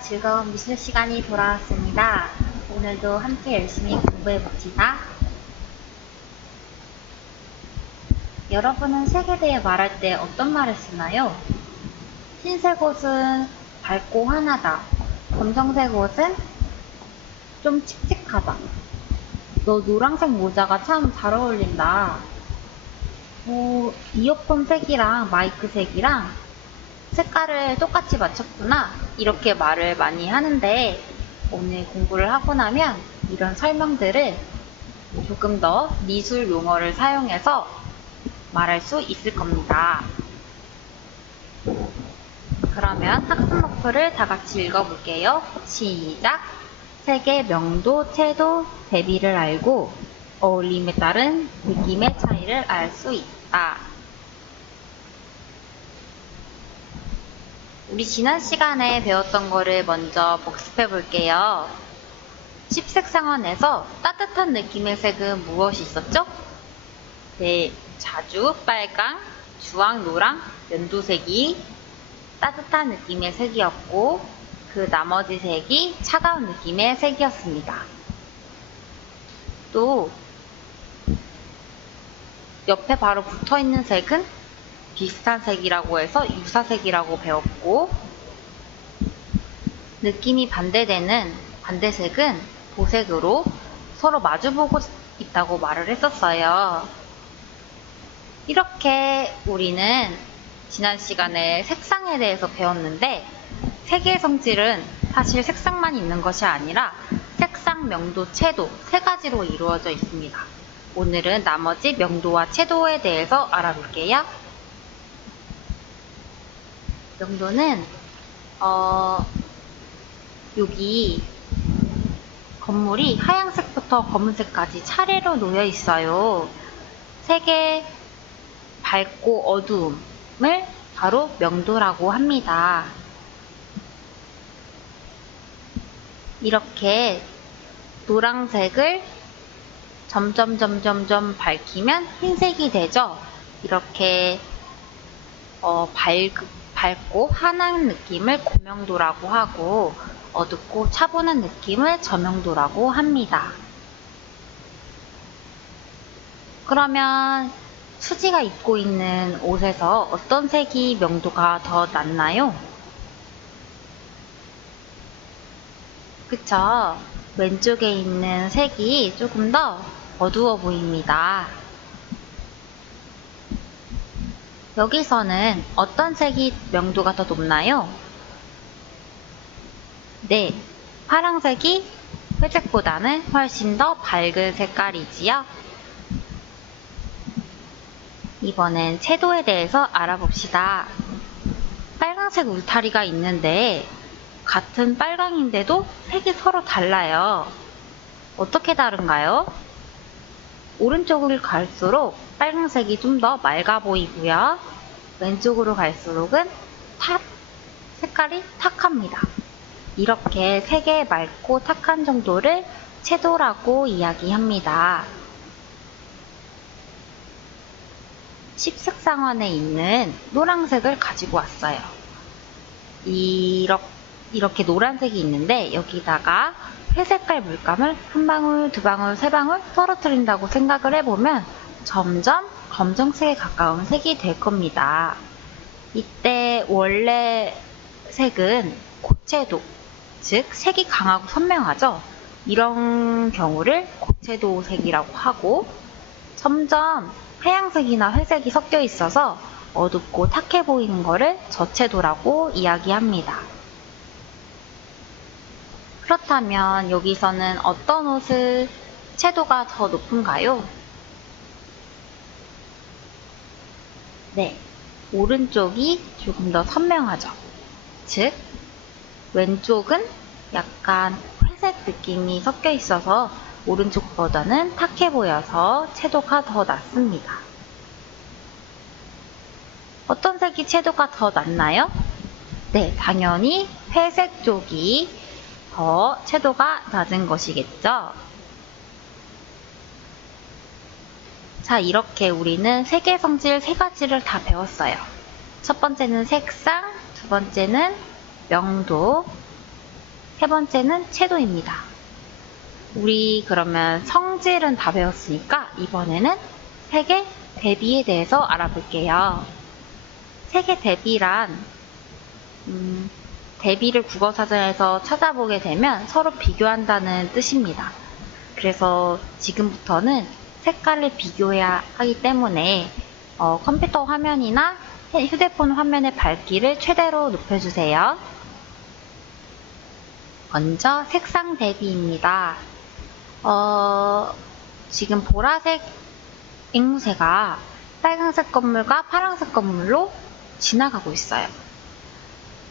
즐거운 미술 시간이 돌아왔습니다. 오늘도 함께 열심히 공부해봅시다. 여러분은 색에 대해 말할 때 어떤 말을 쓰나요? 흰색 옷은 밝고 환하다. 검정색 옷은 좀 칙칙하다. 너 노란색 모자가 참 잘 어울린다. 이어폰 색이랑 마이크 색이랑 색깔을 똑같이 맞췄구나. 이렇게 말을 많이 하는데 오늘 공부를 하고 나면 이런 설명들을 조금 더 미술 용어를 사용해서 말할 수 있을 겁니다. 그러면 학습 목표를 다 같이 읽어볼게요. 시작! 색의 명도, 채도, 대비를 알고 어울림에 따른 느낌의 차이를 알 수 있다. 우리 지난 시간에 배웠던 거를 먼저 복습해 볼게요. 십색상원에서 따뜻한 느낌의 색은 무엇이 있었죠? 네, 자주 빨강, 주황, 노랑, 연두색이 따뜻한 느낌의 색이었고 그 나머지 색이 차가운 느낌의 색이었습니다. 또 옆에 바로 붙어있는 색은 비슷한 색이라고 해서 유사색이라고 배웠고 느낌이 반대되는 반대색은 도색으로 서로 마주보고 있다고 말을 했었어요. 이렇게 우리는 지난 시간에 색상에 대해서 배웠는데 색의 성질은 사실 색상만 있는 것이 아니라 색상, 명도, 채도 세 가지로 이루어져 있습니다. 오늘은 나머지 명도와 채도에 대해서 알아볼게요. 명도는 여기 건물이 하얀색부터 검은색까지 차례로 놓여 있어요. 색의 밝고 어두움을 바로 명도라고 합니다. 이렇게 노란색을 점점 밝히면 흰색이 되죠. 이렇게 밝고 환한 느낌을 고명도라고 하고 어둡고 차분한 느낌을 저명도라고 합니다. 그러면 수지가 입고 있는 옷에서 어떤 색이 명도가 더 낮나요? 그쵸? 왼쪽에 있는 색이 조금 더 어두워 보입니다. 여기서는 어떤 색이 명도가 더 높나요? 네, 파란색이 회색보다는 훨씬 더 밝은 색깔이지요. 이번엔 채도에 대해서 알아봅시다. 빨간색 울타리가 있는데 같은 빨강인데도 색이 서로 달라요. 어떻게 다른가요? 오른쪽을 갈수록 빨간색이 좀 더 맑아 보이고요. 왼쪽으로 갈수록은 색깔이 탁합니다. 이렇게 색의 맑고 탁한 정도를 채도라고 이야기합니다. 십색상원에 있는 노란색을 가지고 왔어요. 이렇게 노란색이 있는데 여기다가 회색깔 물감을 한 방울, 두 방울, 세 방울 떨어뜨린다고 생각을 해보면 점점 검정색에 가까운 색이 될 겁니다. 이때 원래 색은 고채도, 즉 색이 강하고 선명하죠. 이런 경우를 고채도 색이라고 하고 점점 하얀색이나 회색이 섞여 있어서 어둡고 탁해 보이는 것을 저채도라고 이야기합니다. 그렇다면 여기서는 어떤 옷을 채도가 더 높은가요? 네, 오른쪽이 조금 더 선명하죠. 즉, 왼쪽은 약간 회색 느낌이 섞여 있어서 오른쪽보다는 탁해 보여서 채도가 더 낮습니다. 어떤 색이 채도가 더 낮나요? 네, 당연히 회색 쪽이 더 채도가 낮은 것이겠죠. 자, 이렇게 우리는 색의 성질 세 가지를 다 배웠어요. 첫 번째는 색상, 두 번째는 명도, 세 번째는 채도입니다. 우리 그러면 성질은 다 배웠으니까 이번에는 색의 대비에 대해서 알아볼게요. 색의 대비란 대비를 국어사전에서 찾아보게 되면 서로 비교한다는 뜻입니다. 그래서 지금부터는 색깔을 비교해야 하기 때문에 컴퓨터 화면이나 휴대폰 화면의 밝기를 최대로 높여주세요. 먼저 색상 대비입니다. 지금 보라색 앵무새가 빨간색 건물과 파란색 건물로 지나가고 있어요.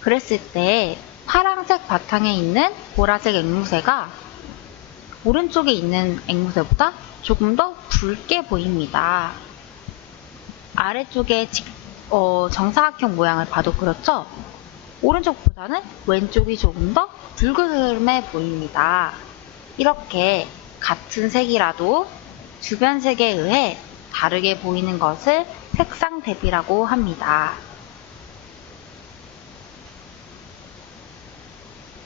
그랬을 때 파란색 바탕에 있는 보라색 앵무새가 오른쪽에 있는 앵무새보다 조금 더 붉게 보입니다. 아래쪽에 정사각형 모양을 봐도 그렇죠? 오른쪽보다는 왼쪽이 조금 더 붉으름해 보입니다. 이렇게 같은 색이라도 주변 색에 의해 다르게 보이는 것을 색상 대비라고 합니다.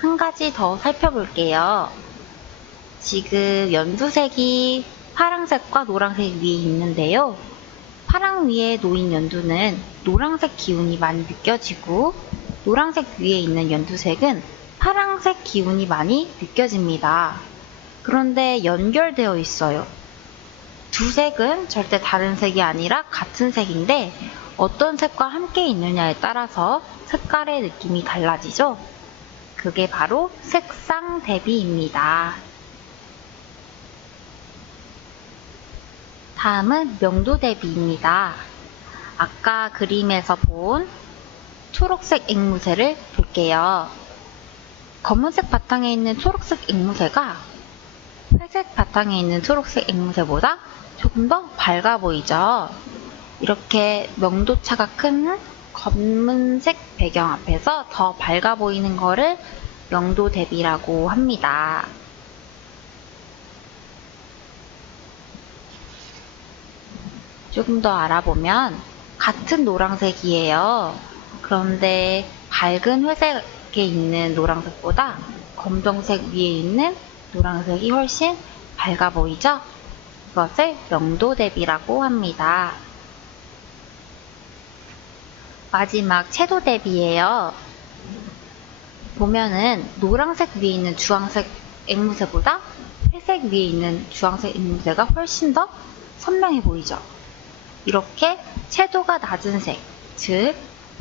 한 가지 더 살펴볼게요. 지금 연두색이 파란색과 노란색 위에 있는데요. 파랑 위에 놓인 연두는 노란색 기운이 많이 느껴지고 노란색 위에 있는 연두색은 파란색 기운이 많이 느껴집니다. 그런데 연결되어 있어요. 두 색은 절대 다른 색이 아니라 같은 색인데 어떤 색과 함께 있느냐에 따라서 색깔의 느낌이 달라지죠. 그게 바로 색상 대비입니다. 다음은 명도 대비입니다. 아까 그림에서 본 초록색 앵무새를 볼게요. 검은색 바탕에 있는 초록색 앵무새가 회색 바탕에 있는 초록색 앵무새보다 조금 더 밝아 보이죠? 이렇게 명도차가 큰 검은색 배경 앞에서 더 밝아 보이는 거를 명도 대비라고 합니다. 조금 더 알아보면 같은 노란색이에요. 그런데 밝은 회색에 있는 노란색보다 검정색 위에 있는 노란색이 훨씬 밝아 보이죠? 그것을 명도 대비라고 합니다. 마지막 채도 대비예요. 보면은 노란색 위에 있는 주황색 앵무새보다 회색 위에 있는 주황색 앵무새가 훨씬 더 선명해 보이죠? 이렇게 채도가 낮은 색, 즉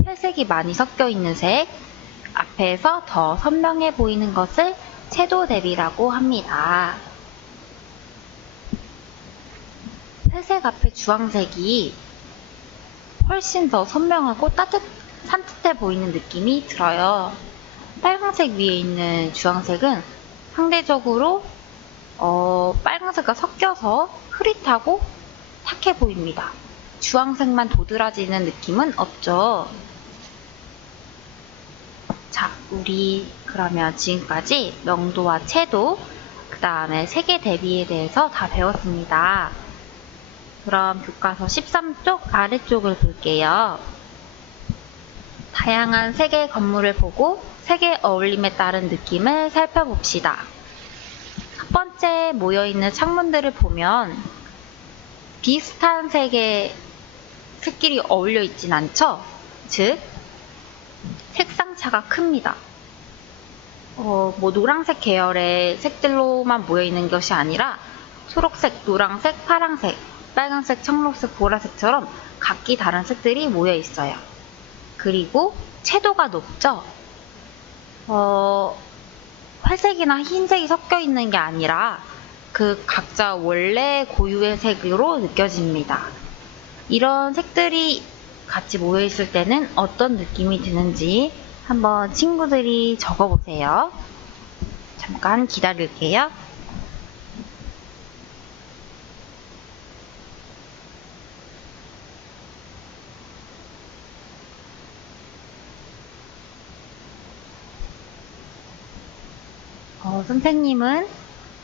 회색이 많이 섞여 있는 색 앞에서 더 선명해 보이는 것을 채도 대비라고 합니다. 회색 앞에 주황색이 훨씬 더 선명하고 산뜻해 보이는 느낌이 들어요. 빨간색 위에 있는 주황색은 상대적으로 빨간색과 섞여서 흐릿하고 탁해 보입니다. 주황색만 도드라지는 느낌은 없죠. 자, 우리 그러면 지금까지 명도와 채도, 그 다음에 색의 대비에 대해서 다 배웠습니다. 그럼 교과서 13쪽 아래쪽을 볼게요. 다양한 색의 건물을 보고 색의 어울림에 따른 느낌을 살펴봅시다. 첫 번째 모여있는 창문들을 보면 비슷한 색의 색끼리 어울려 있진 않죠? 즉 색상차가 큽니다. 노란색 계열의 색들로만 모여있는 것이 아니라 초록색, 노란색, 파란색, 빨간색, 청록색, 보라색처럼 각기 다른 색들이 모여 있어요. 그리고 채도가 높죠? 회색이나 흰색이 섞여 있는 게 아니라 그 각자 원래 고유의 색으로 느껴집니다. 이런 색들이 같이 모여 있을 때는 어떤 느낌이 드는지 한번 친구들이 적어보세요. 잠깐 기다릴게요. 선생님은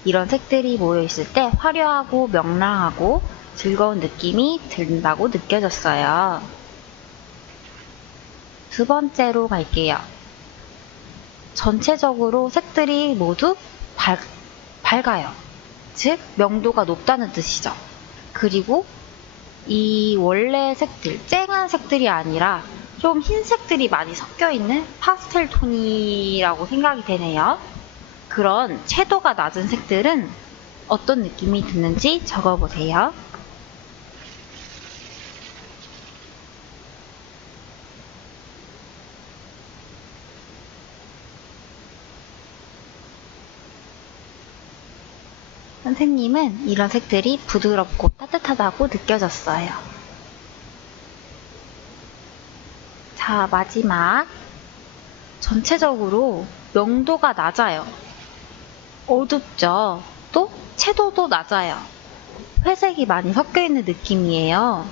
이런 색들이 모여있을 때 화려하고 명랑하고 즐거운 느낌이 든다고 느껴졌어요. 두 번째로 갈게요. 전체적으로 색들이 모두 밝아요. 즉, 명도가 높다는 뜻이죠. 그리고 이 원래 색들, 쨍한 색들이 아니라 좀 흰색들이 많이 섞여있는 파스텔 톤이라고 생각이 되네요. 그런 채도가 낮은 색들은 어떤 느낌이 드는지 적어보세요. 선생님은 이런 색들이 부드럽고 따뜻하다고 느껴졌어요. 자, 마지막. 전체적으로 명도가 낮아요. 어둡죠? 또 채도도 낮아요. 회색이 많이 섞여 있는 느낌이에요.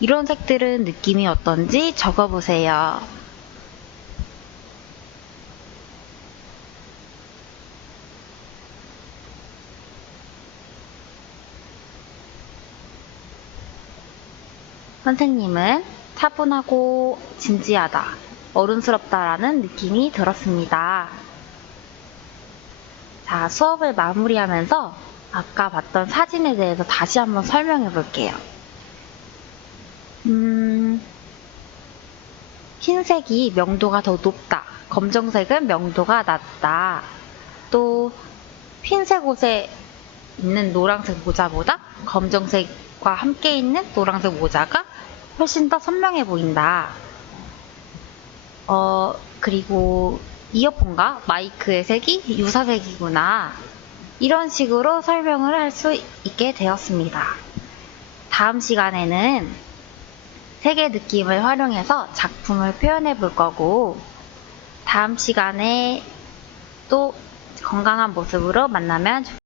이런 색들은 느낌이 어떤지 적어보세요. 선생님은 차분하고 진지하다, 어른스럽다라는 느낌이 들었습니다. 자, 수업을 마무리하면서 아까 봤던 사진에 대해서 다시 한번 설명해 볼게요. 흰색이 명도가 더 높다. 검정색은 명도가 낮다. 또 흰색 옷에 있는 노란색 모자보다 검정색과 함께 있는 노란색 모자가 훨씬 더 선명해 보인다. 그리고 이어폰과 마이크의 색이 유사색이구나. 이런 식으로 설명을 할 수 있게 되었습니다. 다음 시간에는 색의 느낌을 활용해서 작품을 표현해 볼 거고, 다음 시간에 또 건강한 모습으로 만나면 좋겠습니다.